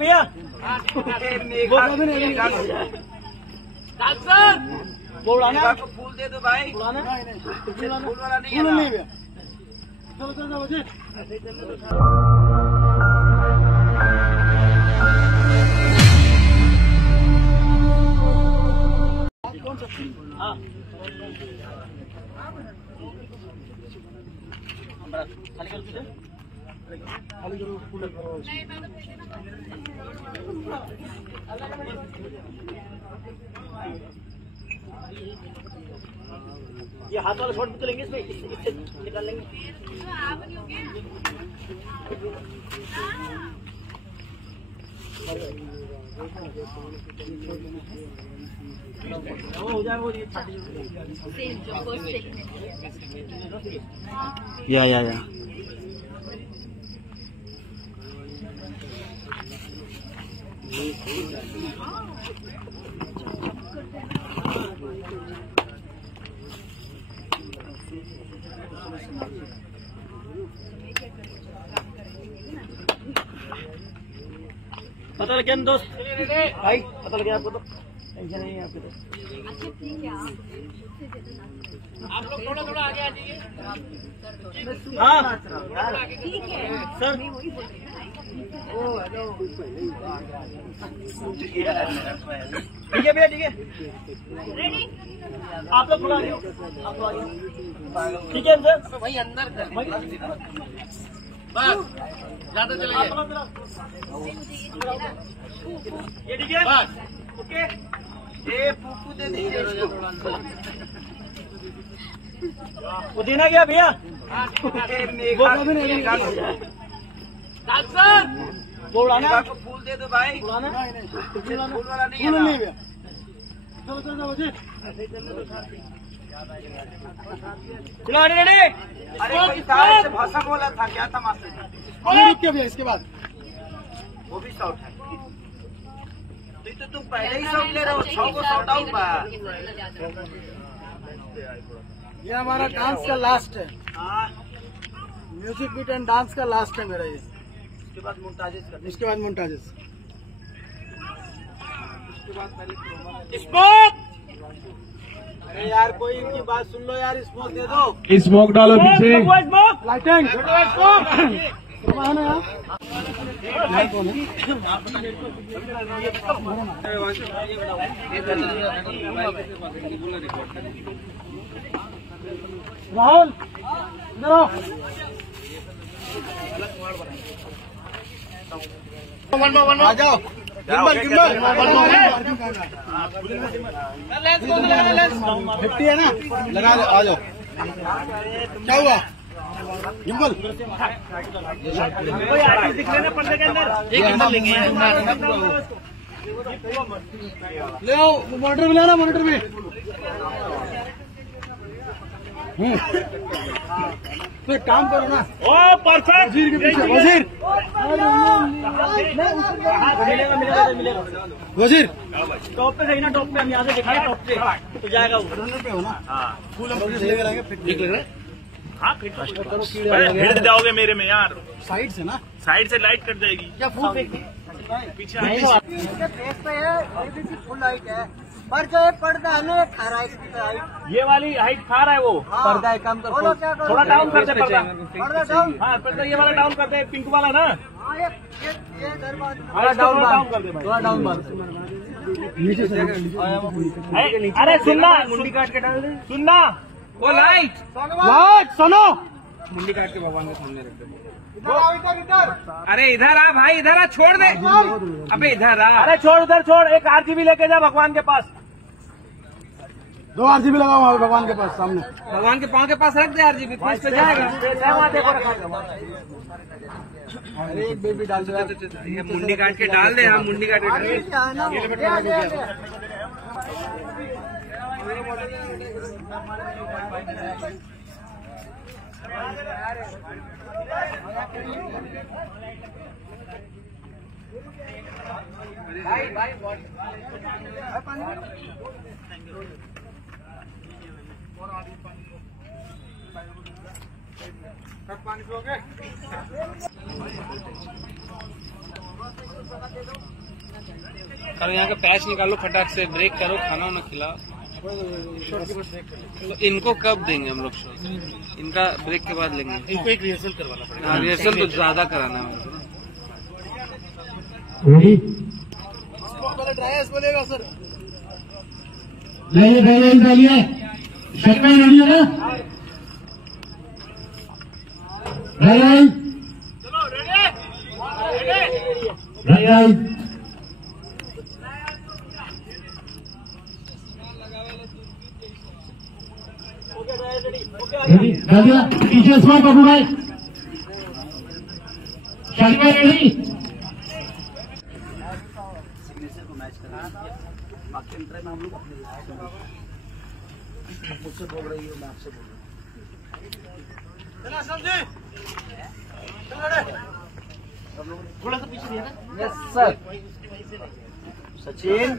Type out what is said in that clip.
भैया वो उड़ाना फूल दे दो भाई। उड़ाना फूल वाला नहीं फूल है नहीं भैया। चलो चलो बजे हाँ खाली कर दीजिए खाली करो फूल ये हाथ वाला शॉट भी तो लेंगे इसमें इससे निकाल लेंगे। हो जाए वो या पता लग गया दोस्त भाई, पता लग गया आपको तो टेंशन नहीं है आपको तो। अच्छा ठीक है, आप लोग थोड़ा आगे आ जाइए। हाँ ठीक है सर मैं वही बोल रही हूँ। ठीक है भैया ठीक है रेडी आप लोग थोड़ा आगे आप लोग आगे ठीक है सर वही अंदर कर बस ज्यादा चले ये ठीक है बस ओके ये फूफू दे दीजिए इसको। वो देना क्या भैया वो वो उड़ाना फूल दे दो भाई। उड़ाना फूल वाला नहीं फूल है नहीं भैया। चलो चलो बजे चलो रेडी अरे कोई तार से भाषा बोला था क्या तमाशा रुक के भैया इसके बाद वो भी शॉट है। तो तुम पहले ही शॉट ले रहे हो, 6 को शॉट आउट बा। ये हमारा डांस का लास्ट है, हाँ म्यूजिक बीट एंड डांस का लास्ट है मेरा ये। उसके बाद मोन्टाजेस कर, इसके बाद मोन्टाजेस। उसके बाद पहले स्मोक, अरे यार कोई इनकी बात सुन लो यार, स्मोक दे दो। स्मोक डालो पीछे। लाइटिंग राहुल इधर आओ। आ जाओ गिम्बल 50 है ना, लगा दो। आ जाओ क्या हुआ गिम्बल दिखने पर्दे के अंदर ले आओ। मॉनिटर में लेना, मॉनिटर में तो एक काम करो ना, ओ परफेक्ट वजीर के पीछे। वजीर मिलेगा वजीर टॉप पे सही ना, टॉप पे हम यहाँ से दिखाए टॉप पे तो जाएगा वो पे हो ना। हाँ फूल हम लेकर आएंगे फिट लग रहा है। हाँ फिट भिड़ जाओगे मेरे में यार, साइड से ना, साइड से लाइट कट जाएगी। क्या फूल पीछे फुल लाइट है पर जो पर्दा है ना खा रहा है इसकी हाइट, ये वाली हाइट खा रहा है वो। पर्दा एक काम करो थोड़ा डाउन कर दे पर्दा। पर्दा डाउन। हाँ पर्दा ये वाला डाउन कर दे, पिंक वाला ना। थोड़ा डाउन कर दे भाई। थोड़ा डाउन बात नीचे से अरे सुनना, मुंडी काट के डाल दे। सुनना वो लाइट सुनो मुंडी काट के भगवान के सामने रख दे। अरे इधर आ भाई, इधर आ, छोड़ दे। अबे इधर आ। अरे छोड़ उधर छोड़, एक RGB लेके जा भगवान के पास। 2 RGB लगाओ वहाँ भगवान के पास सामने। भगवान के पाँव के पास रख दे RGB, पास पे जाएगा। अरे एक बेबी डाल दो, ये मुंडी काट के डाल दे। हाँ मुंडी काट के डाल दे। पानी करो यहाँ का पैच निकालो फटाक से, ब्रेक करो, खाना वाना खिलाओ। तो इनको कब देंगे हम लोग शो? इनका ब्रेक के बाद लेंगे। इनको एक रिहर्सल करवाना पड़ेगा। हाँ, रिहर्सल तो ज्यादा कराना है। ड्राइवर्स बोलेगा सर। नहीं शर्मा रेडी है ना? पीछे स्मार्ट बाबू भाई, शर्मा रेडी। सिग्नेचर को मैच करना, बाकी अंतर में हम लोग अपने मुझसे बोल रही हो, मैं आपसे बोल रहा हूँ। थोड़ा सा पीछे दिया ना। Yes sir. सचिन